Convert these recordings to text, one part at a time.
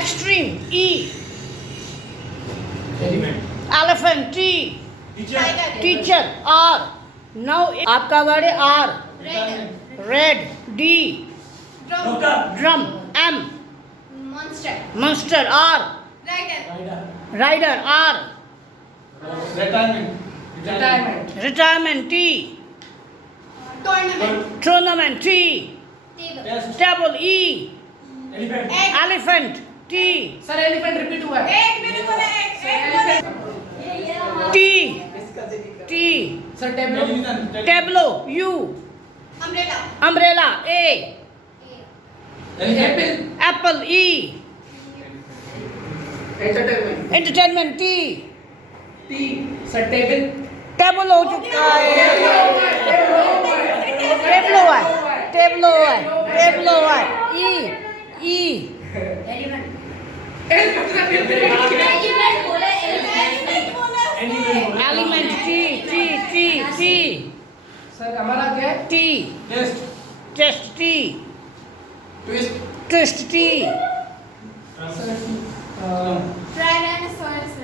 extreme, E. Elephant, T. Teacher, R. Now आपका word है R. Red, D. Drum, M. Monster, R. Rider, R. Retirement, T. Tournament, T. Table, E. Elephant, T. Sir elephant repeat हुआ है। T. T. Sir tableau. Tableau, U. Umbrella, A. Apple. Apple, E. Entertainment. Entertainment, T. T. Sir table. Table हो चुका है। Tableau है। Tableau है। Tableau है। E. E. Element, T. T. T. T. Sir हमारा क्या है? T. Test, T. Twist, T.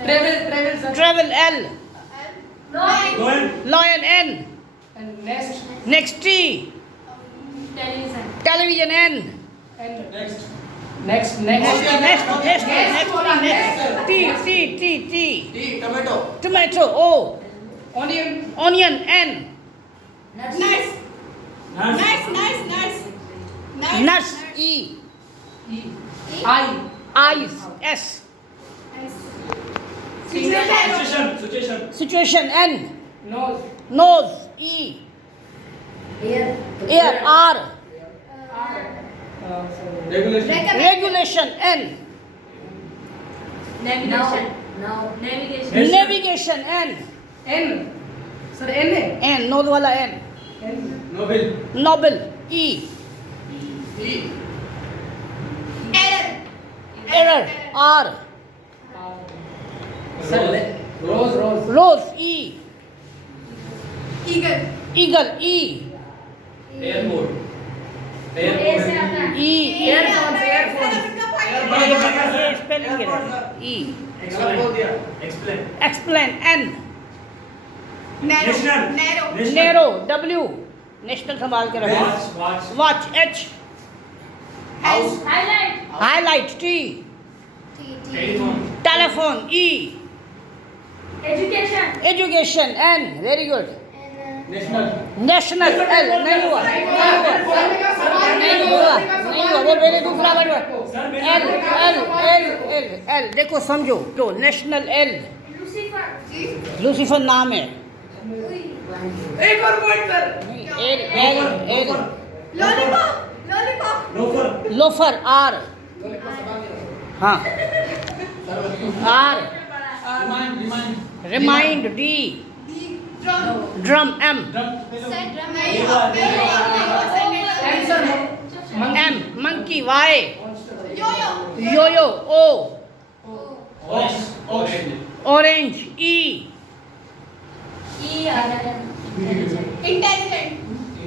Travel sir. Travel, L. Lion, N. Next. Next, T. Television, N. Next T. Tomato. Tomato, O. Onion. Onion, N. Nuts, E. Eye. Eyes, S. Situation, N. Nose. Nose, E. Ear, R. Regulation, N. Navigation, N. N. Sir N है। N, nose वाला N. Nobel, E. Error, R. Sir rose. Rose, E. Eagle, E. E. Earphone. Spelling error. E. Explain, N. Narrow, W. National संभाल के रखो. Watch, H. Highlight, T. Telephone, E. Education, N. Very good. National, L. नहीं हुआ. वो मेरे दूसरा word L. देखो समझो. तो नेशनल L. लूसीफर नाम है. एक और point sir. L. Loafer, R. हाँ. R. Remind, D. Drum, M. M. Monkey, Y. Yo-yo, O. Orange, E.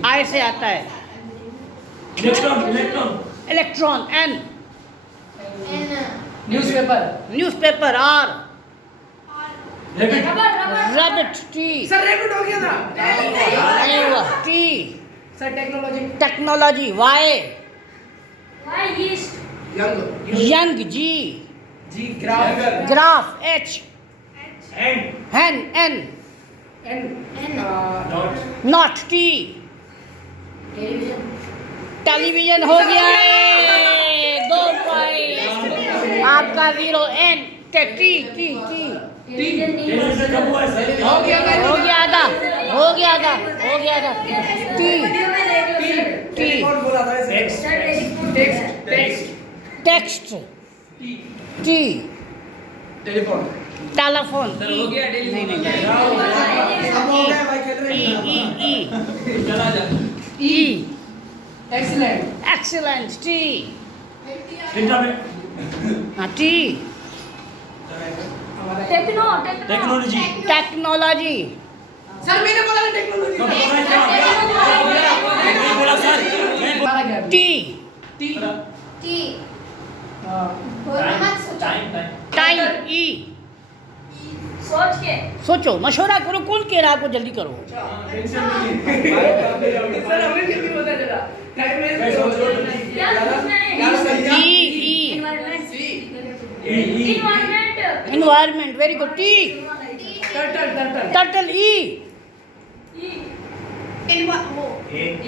I से आता है. Electron, N. Newspaper, R. Rabbit, T. Sir rebate हो गया था। नहीं हुआ. T. Sir Technology, Y. Young, G. Graph, H. Hen, N. Not, T. Television हो गया है. 2 पॉइंट आपका 0. N. T. हो गया था. T. Text. T. Telephone. E. E. Excellent, T. हाँ, T. टेक्नोलॉजी. सर मैंने बोला ना टेक्नोलॉजी। T. टी। सोच के सोचो, मशवरा करो, कौन कह रहा है आपको जल्दी करो। सर हमें क्यों नहीं पता चला? टाइम वेस्ट क्या सोचना है? E E environment environment, very good. T turtle turtle. E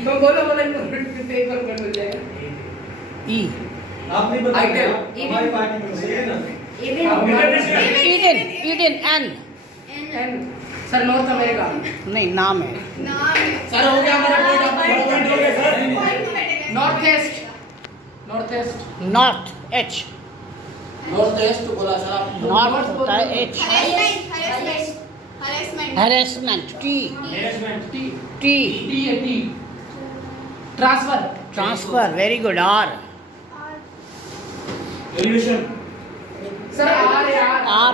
तुम बोलो इन्वायरमेंट एक बार कर मिल जाएगा। ई आप नहीं बताएंगे आइटम। हमारी पार्टी में सही है ना Eden Eden N. And sir North America. नहीं, नाम है। सर हो गया हमारा पॉइंट हो गया sir north east north H. North east बोला सर आप। नॉर्थ होता है H. Harassment harassment. T T T T transfer transfer, very good. R elevation sir R R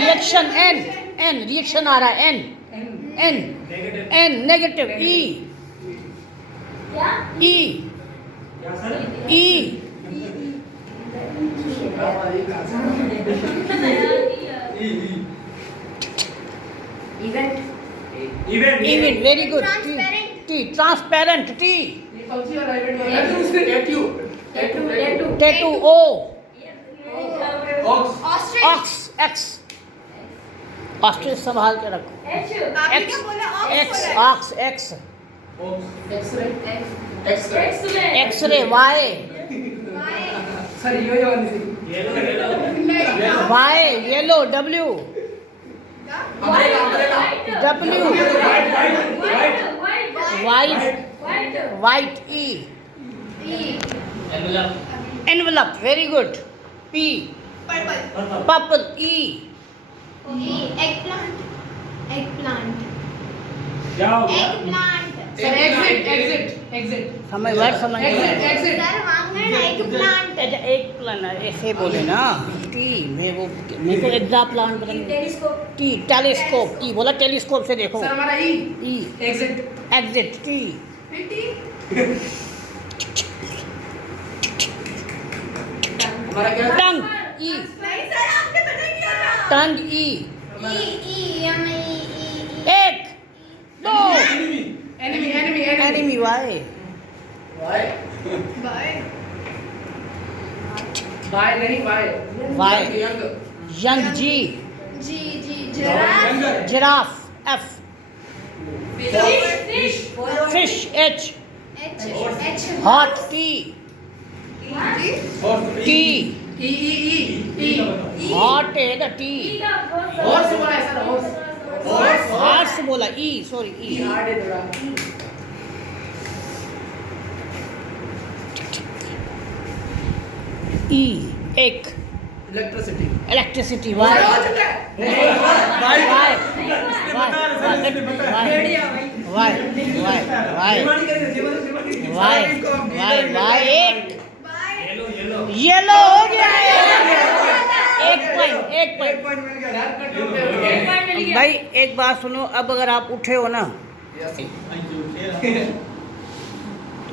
reaction. N N reaction आ रहा है। N N N negative. E क्या E क्या sir E event event event, very good. T transparent. T ये कौन सी वाला event tattoo tattoo. O ox Australia ox x. Ostrich संभाल के रखो। एच आपने क्या बोला? X ox X. X-ray X-ray. Y sir यो वाली थी Y yellow. W W white white. E envelope, very good. P purple purple. E eggplant क्या हो गया सर एग्जिट समझ वर्ड समझ एग्जिट सर वांगन एगप्लांट एक प्लान ऐसे बोले ना। टी मैं वो मेरे को एग्जा प्लान पता नहीं। Telescope T telescope. ई बोला टेलीस्कोप से देखो। सर हमारा ई ई एग्जिट एग्जिट। टी हमारा क्या टंग। ई नहीं सर आपने पता ही किया था टंग। ई एक दो enemy enemy. Y bye bye नहीं bye Y young young. G G giraffe giraffe. F fish fish. H H hot. T T E hot है ना। टी हॉर्स बोला है सर हॉर्स हार्स बोला। ई सॉरी। ई हार्ड है थोड़ा ई एक इलेक्ट्रिसिटी इलेक्ट्रिसिटी। वाई हो चुका है Y Y Y Y Y Y. एक येलो हो गया है। एक पॉइंट भाई। एक बात सुनो, अब अगर आप उठे हो ना,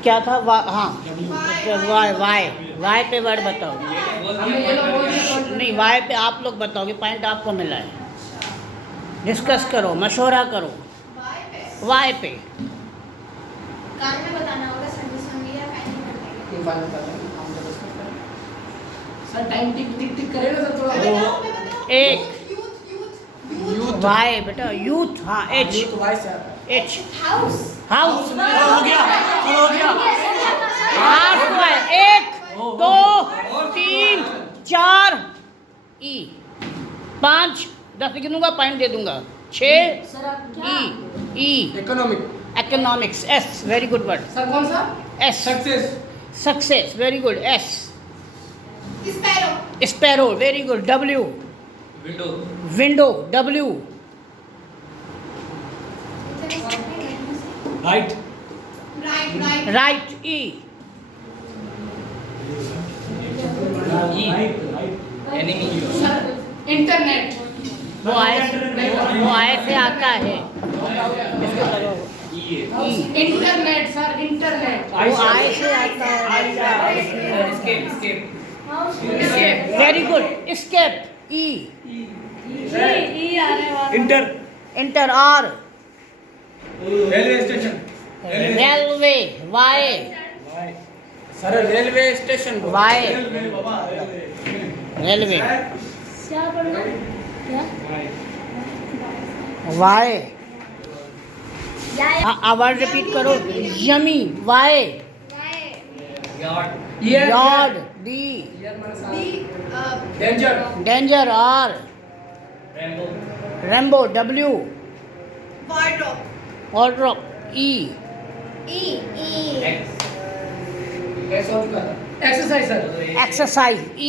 क्या था? हाँ वाई वाई वाई पे वर्ड बताओ। नहीं, वाई पे आप लोग बताओगे। पॉइंट आपको मिला है। डिस्कस करो, मशवरा करो। वाई पे कान में बताना होगा संगी या पैनी सर टाइम टिक टिक टिक करेगा सर थोड़ा एक यूथ वाई बेटा। यूथ। हाँ एच यूथ वाइस है एच हाउस हाउस। हो गया हो गया आठ वाई। एक दो तीन चार। ई पाँच। 10 गिनूंगा, पॉइंट दे दूंगा। 6 सर आप क्या E E economic economics. S very good word. Sir कौन सा S success success, very good. S sparrow sparrow, very good. W window. W right right right. E internet वो आय से आता है। इंटरनेट सर इंटरनेट वो आय से आता है। Escape very good. Scape. E E आने वाला inter inter R railway station railway Y sir railway station Y बाबा रेलवे क्या पढ़ना क्या वाई या वर्ड रिपीट करो yummy Y yard D danger danger R Rambo W wardrobe wardrobe E exercise sir exercise E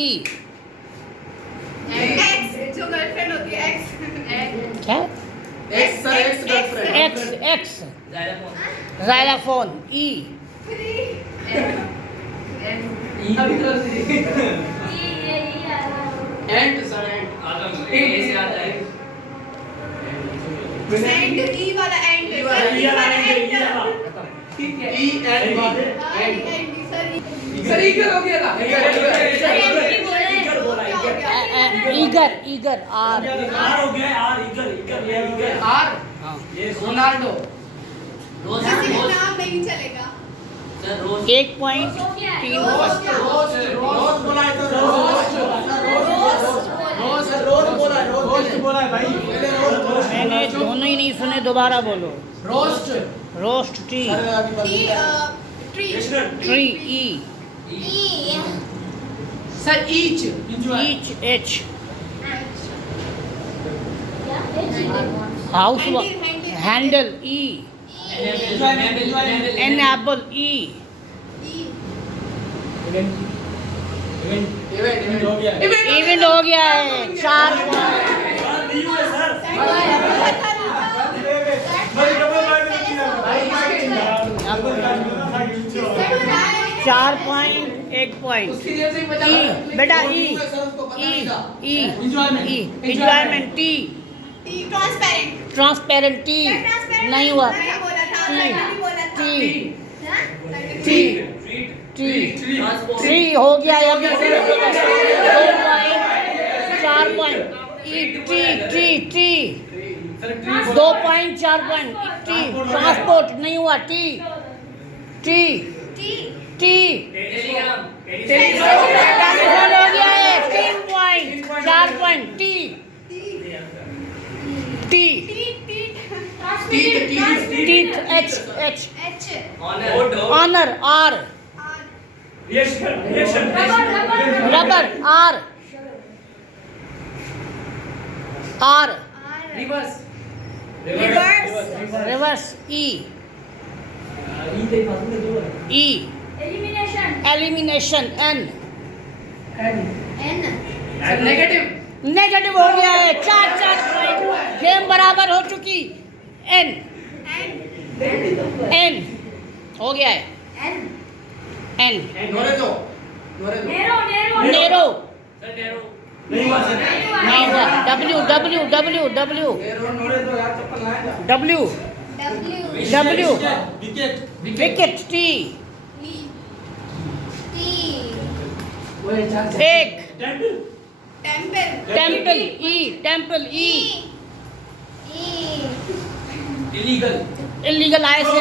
ex जो girlfriend होती है ex क्या ex sir ex girlfriend ex ex xylophone E E आ रहा है and sir and ई वाला and ये वाला एंड ठीक है E end end sir sir E क्या हो गया था इगर बोला eager eager eager R R हो गया आर इगर ये इगर आर ये रोनाल्डो किसी का नाम नहीं चलेगा 1.3 रोज बोला है तो रोज बोला है भाई मैंने दोनों ही नहीं सुने दोबारा बोलो roast roast T tree tree E sir each each H क्या house handle E N apple E event हो गया इवेंट हो गया है 4 नहीं हुए सर चार पॉइंट 1 पॉइंट उसकी जेब से बचा ई बेटा E E E enjoyment T transparent transparent T नहीं हुआ टी टी टी ट्री हो गया अभी 4 point E T T T 2 point 4 point T transport नहीं हुआ टी टी टी टेलीफोन हो गया है 3 point 4 point T T teeth H H honour R reaction rubber R R reverse reverse E E elimination elimination N sir negative negative हो गया है 4 point game बराबर हो चुकी एन एन हो गया है एन नोरेजो नेरो नेरो नेरो नहीं हुआ सर नहीं हुआ डब्ल्यू डब्ल्यू डब्ल्यू डब्ल्यू नोरेजो यार चप्पल लाया था W W wicket wicket T वो है चार एक टेंपल टेम्पल ई इलीगल इलीगल आए से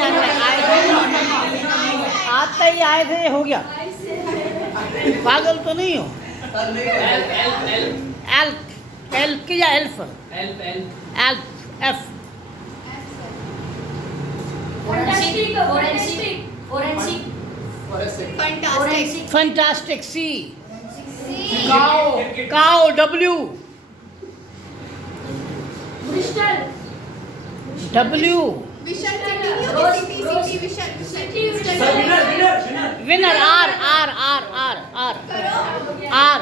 आते ही आए थे हो गया पागल तो नहीं हो एल्फ एल्फ या elf elf F forensic forensic forensic fantastic fantastic C cow cow W Bristol W vision city vision sir winner winner R R R R R R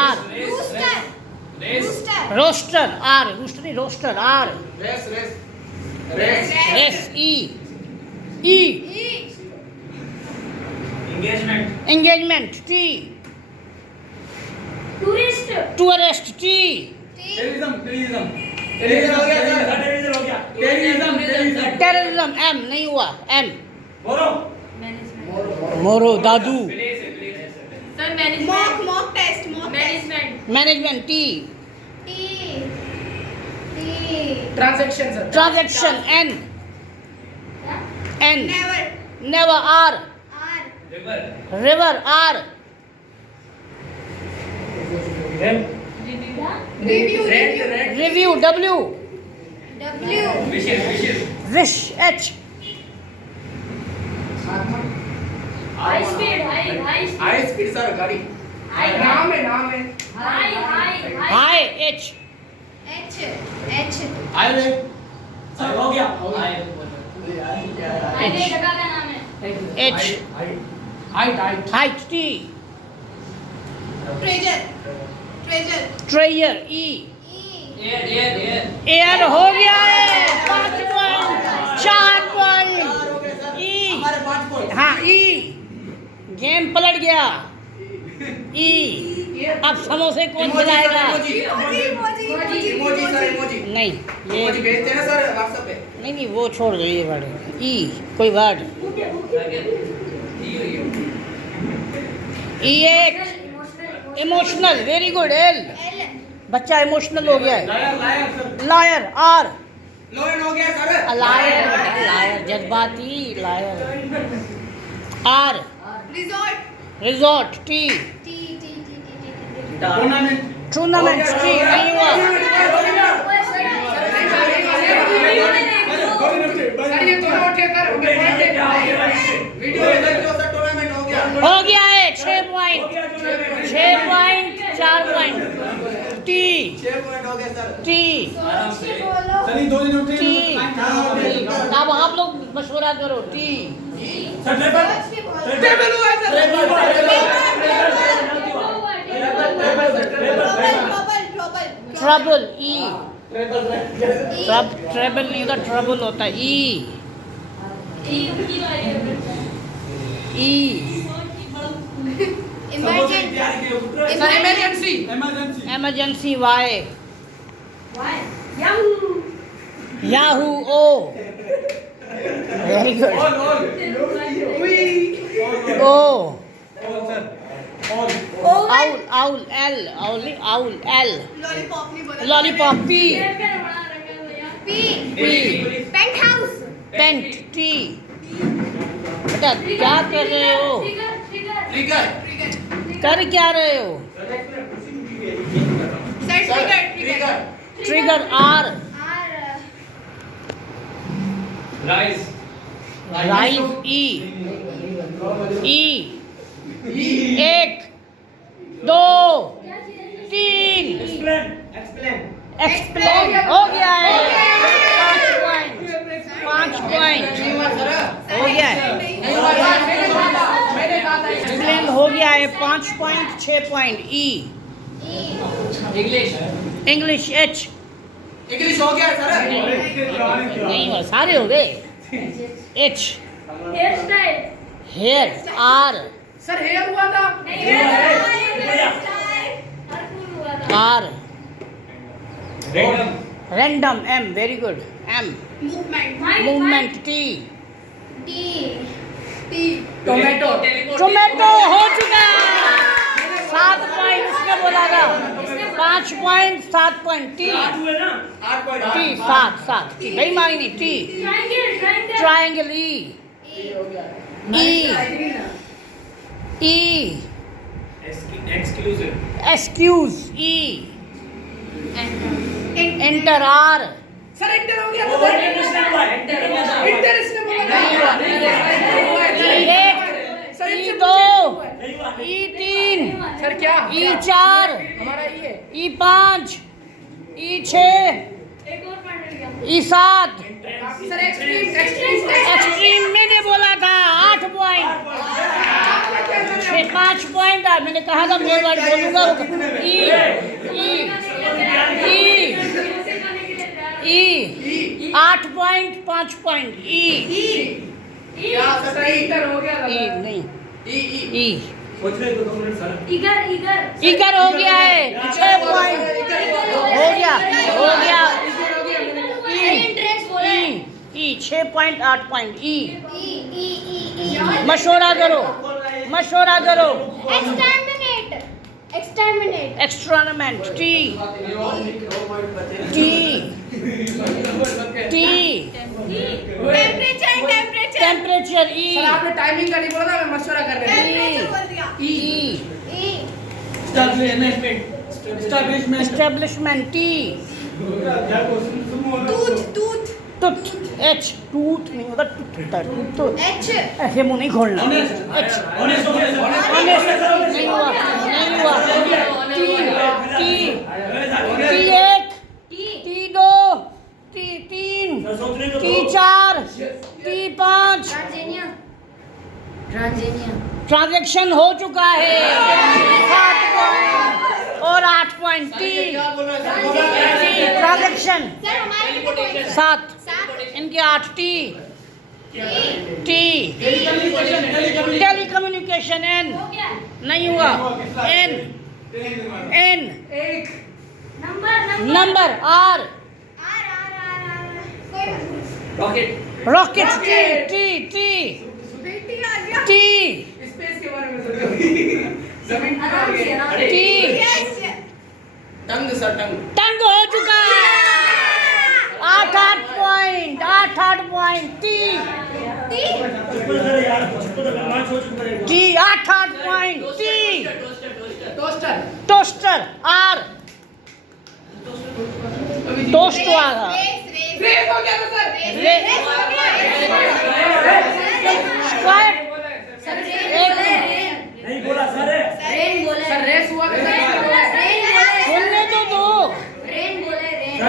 R roster R roster नहीं roster R race S E E engagement T tourist tourist T terrorism हो गया sir हो गया terrorism terrorism M नहीं हुआ M बोलो मोरो दादू sir management mock test management management T transaction sir transaction N N Never. Never R R. River river R Review. Rent review W W. विशिर wish H high speed high speed high speed sir गाड़ी नाम है high high H H. H. Highway sir हो गया highway जगह का नाम है H height height T Treasure. Treasure. Treasure E E. Air air हो गया है 5 पॉइंट 4 पॉइंट ई हाँ ई गेम पलट गया ई अब समोसे कौन खिलाएगा इमोजी सर इमोजी नहीं ये इमोजी भेजते हैं ना सर व्हाट्सएप पे नहीं नहीं वो छोड़ दो ये वर्ड ई कोई वर्ड ई एक emotional very good L L. बच्चा इमोशनल हो गया है liar liar sir liar R loan हो गया सर लायर लायर जज्बाती liar R Resort. Resort T T. Tournament tournament T नहीं हुआ सर ये दोनों उठे कर वीडियो सर टूर्नामेंट हो गया हो गया है 6 point 6 point 4 point T 6 point हो गया सर टी आराम से सर दो दिन उठे टी अब आप लोग मशवरा करो टी सर ट्रिपल टेबल हुआ sir Trouble. Trouble E trouble नहीं होता ट्रबल होता है E E Emergent. Sir emergency emergency emergency Y Yahoo O very good all O all sir all owl owl L owl owl L Lollipop नहीं बोला. Lollipop P P. P Penthouse. Pent T बेटा क्या कर रहे हो trigger कर क्या रहे हो Sir, trigger. Trigger R R. Rice rise E एक दो तीन एक्सप्लेन एक्सप्लेन हो गया है 5 पॉइंट हो गया है एक्सप्लेन हो गया है 5 point 6 point E English English H English हो गया सर नहीं हुआ सारे हो गए H hair style hair R sir hair हुआ था R random random M very good M Movement. Movement T T. Tomato tomato हो चुका है 7 पॉइंट उसने बोला था 5 point 7 point T 8 point T 7 T भाई मानी नहीं T triangle E E exclusive excuse E enter are sir inter हो गया इंटर इसने बोला एक सर ई इससे 2 ई 3 सर क्या ई 4 हमारा ये ई 5 ई 6 एक और पॉइंट मिल गया ई 7 सर एक्सट्रीम एक्सट्रीम मैंने बोला था 8 पॉइंट 5 पॉइंट है मैंने कहा था मैं वर्ड बोलूंगा ई ई ई 8 पॉइंट 5 पॉइंट ई क्या सर इंटर हो गया ई नहीं ई ई सोच रहे तो 2 मिनट सर इगर इगर हो गया है 6 पॉइंट हो गया ई 6 पॉइंट 8 पॉइंट ई मशवरा करो Exterminate. Exterminate. Exterminate T T T Temperature. Temperature E sir आपने टाइमिंग का नहीं बोला था, मैं मशवरा कर रहा Temperature बोल दिया. ई E. Establishment T Tooth. Tooth H tooth नहीं होता टूथ होता है टूथ H. ऐसे मुंह नहीं खोलना एच ऑनेस्ट नहीं हुआ टी टी टी एक टी दो टी तीन टी चार टी पाँच ट्रांजैक्शन हो चुका है 7 पॉइंट और 8 पॉइंट टी ट्रांजैक्शन सर हमारे लिए कोई 7 7. इनके 8 टी टी टेलीकम्युनिकेशन एन हो गया नहीं हुआ एन एन एक नंबर नंबर आर R. कोई rocket rocket T T T बेटी आ गया. टी स्पेस के बारे में सोचो जमीन पर आ आराम से गए आराम T Yes. Tongue sir tongue tongue हो चुका है 8 point 8 point T T. T 8 point T toaster toaster R toast हुआ था रेस हो गया था सर स्क्वायर नहीं बोला सर सर रेस हुआ था सुनने तो दो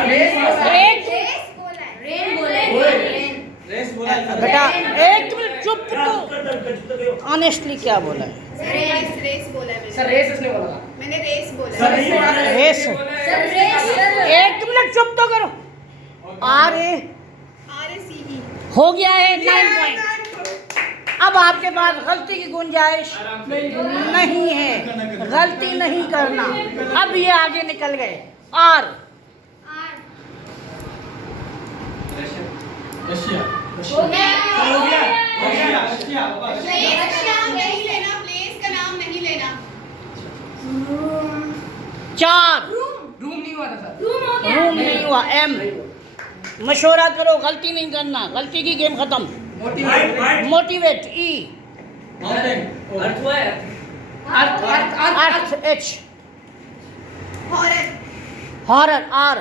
रेस एक रेस बोला बेटा एक मिनट चुप तो ऑनेस्टली क्या बोला है रेस बोला मैंने. सर रेस इसने बोला था मैंने रेस बोला. रेस एक मिनट चुप तो करो आर ए RACE. हो गया है 9 पॉइंट अब आपके पास गलती की गुंजाइश नहीं है गलती नहीं करना अब ये आगे निकल गए आर रशिया हो गया रशिया नहीं लेना. प्लेस का नाम नहीं लेना. 4 रूम नहीं हुआ था सर रूम हो गया रूम नहीं हुआ एम मशवरा करो गलती नहीं करना गलती की गेम खत्म motivate motivate E mountain earth हुआ है earth H Horror. Horror R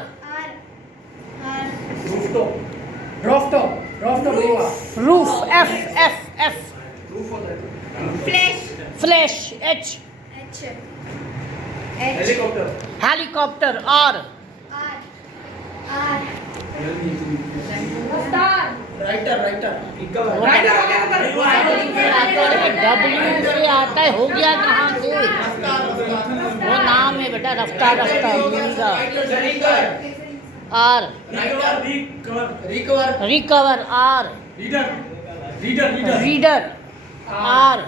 रॉफ्टो नहीं हुआ roof F F F roof होता है Flesh. Flash H H. Helicopter helicopter R रफ्तार राइटर राइटर वो हो गया था सर डब्ल्यू से आता है हो गया कहाँ से वो नाम है बेटा रफ्तार रफ्तार मिलेगा R recover recover R reader R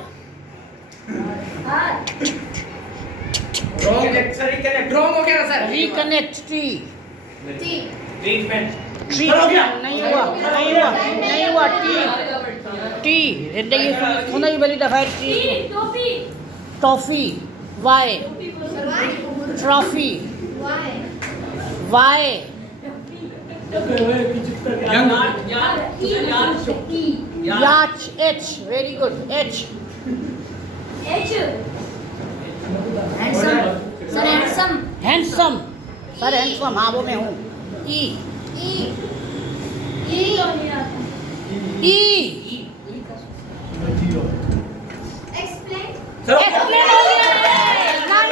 ड्रॉन्ग हो गया था sir reconnect T T. Treatment tree नहीं हुआ टी टी जिंदगी सुना ही बड़ी दफा टी टोपी टॉफी वाई ट्रॉफी वाई याच H very good H H handsome sir handsome हाँ वो मैं हूँ ई ई Explain. एक्सप्लेन हो गया 9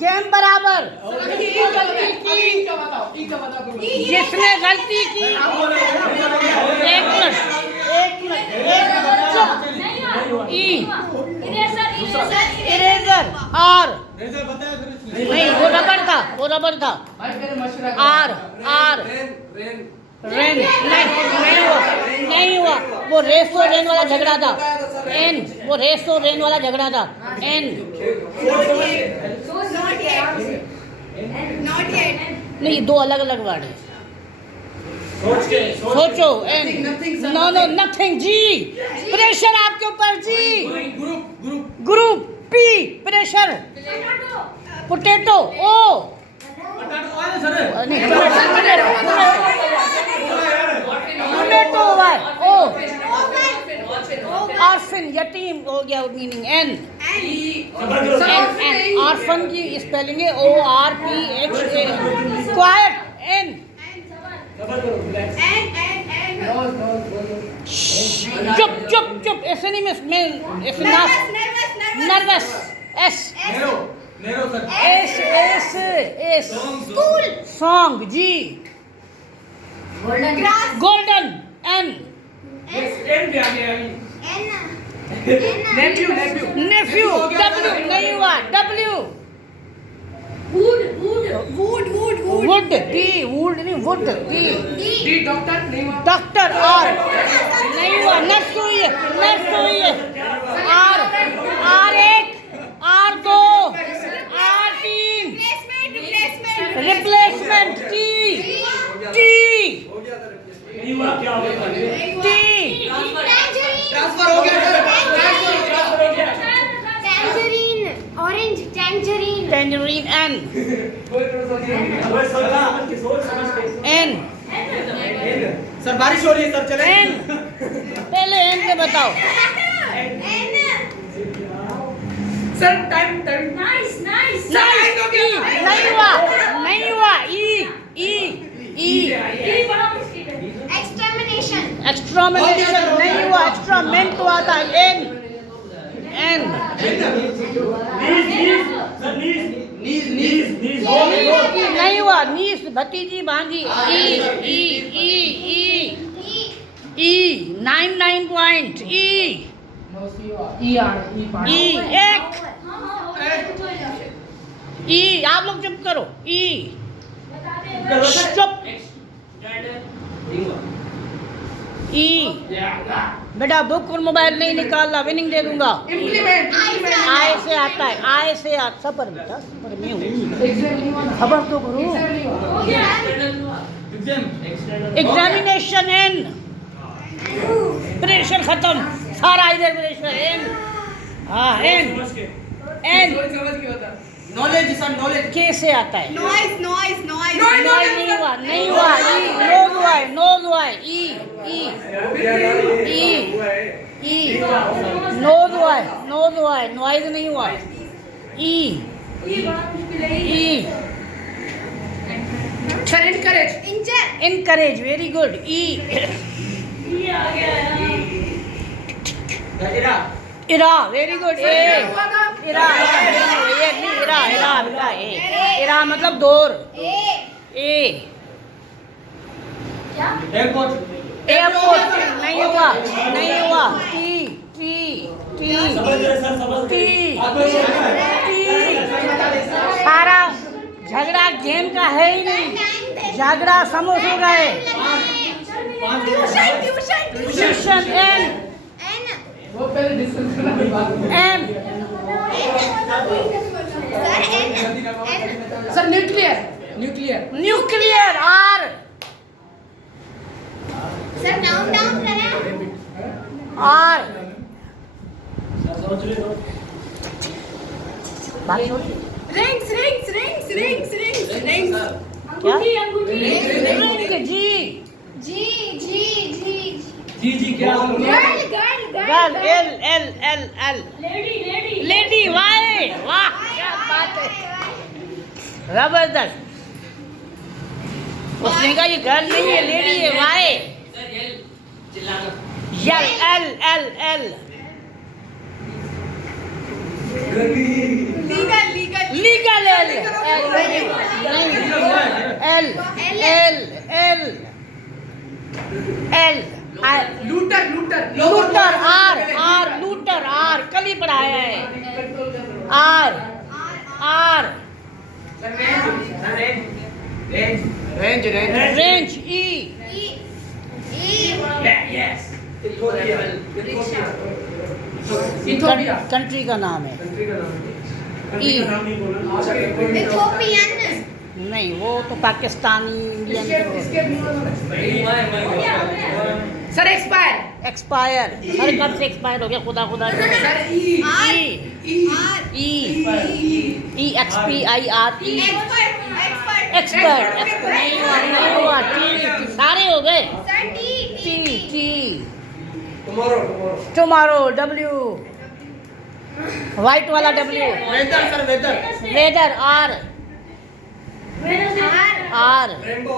गेम बराबर जिसने गलती की एक मिनट ई इरेजर आर नहीं वो रबर था आर रेन नहीं हुआ वो रेस और रेन वाला झगड़ा था एन वो रेस और रेन वाला झगड़ा था एन Not yet. नहीं दो अलग अलग वर्ड है सोचो एन नो नथिंग जी प्रेशर आपके ऊपर जी group P pressure. Potato. O. नहीं, potato Y. O. Orphan यतीम हो गया मीनिंग N. N. Orphan की स्पेलिंग है ORPHA. Quiet N. चुप चुप चुप ऐसे नहीं मैं ऐसे ना nervous S. S song G. Golden N. Nephew W नहीं हुआ W. Wood D wood नहीं wood D. डॉक्टर R नहीं हुआ नर्स हुई है R1 R2 R3 replacement T transfer हो गया सर। tangerine N सर बारिश हो रही है सर, चले। N पहले N पे बताओ सर टाइम Nice. नहीं हुआ E एक्सट्रामिनेशन नहीं हुआ एक्सट्रामेंट हुआ था N नहीं हुआ नीस भतीजी भांजी E 99 पॉइंट E आप लोग चुप करो चुप E बेटा बुक और मोबाइल नहीं निकालना विनिंग दे दूंगा आय से आता है सबर बेटा सबर में हूँ खबर तो करो एग्जामिनेशन N प्रेशर खत्म सारा इधर प्रेशर N हाँ N नॉलेज सर, नॉलेज कैसे आता है नॉइज नहीं हुआ नोज हुआ E नोज हुआ नॉइज नहीं हुआ E sir encourage very good E इरा वेरी गुड इरा मतलब दौर एयरपोर्ट नहीं हुआ टी सारा झगड़ा गेम का है ही नहीं झगड़ा समोसे का है tuition M sir nuclear R R Rings. जी क्या गर्ल L लेडी वाई वाह क्या बात है जबरदस्त उसने कहा ये गर्ल नहीं है लेडी है Y L legal L looter looter R कल ही पढ़ाया है R range E Ethiopia country का नाम है नहीं वो तो Pakistani Indian sir expire expire हर कब से एक्सपायर हो गया खुदा सर E E X P I R E expert नहीं हुआ T सारे हो गए T टुमारो W वाइट वाला W weather R rainbow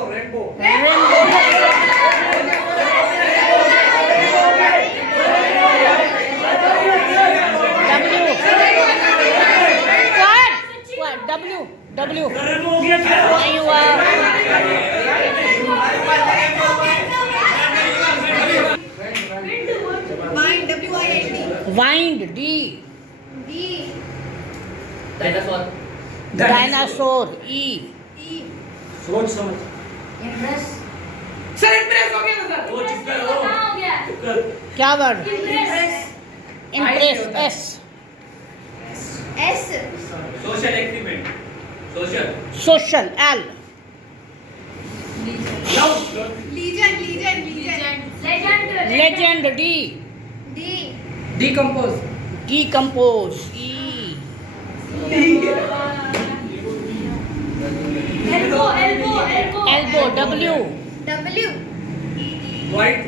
W नहीं हुआ वाइंड D डायनासोर E सोच समझ सर इम्प्रेस हो गया ना सर कहाँ हो गया क्या word impress impress S social activity social L legend D decompose decompose E elbow elbow W white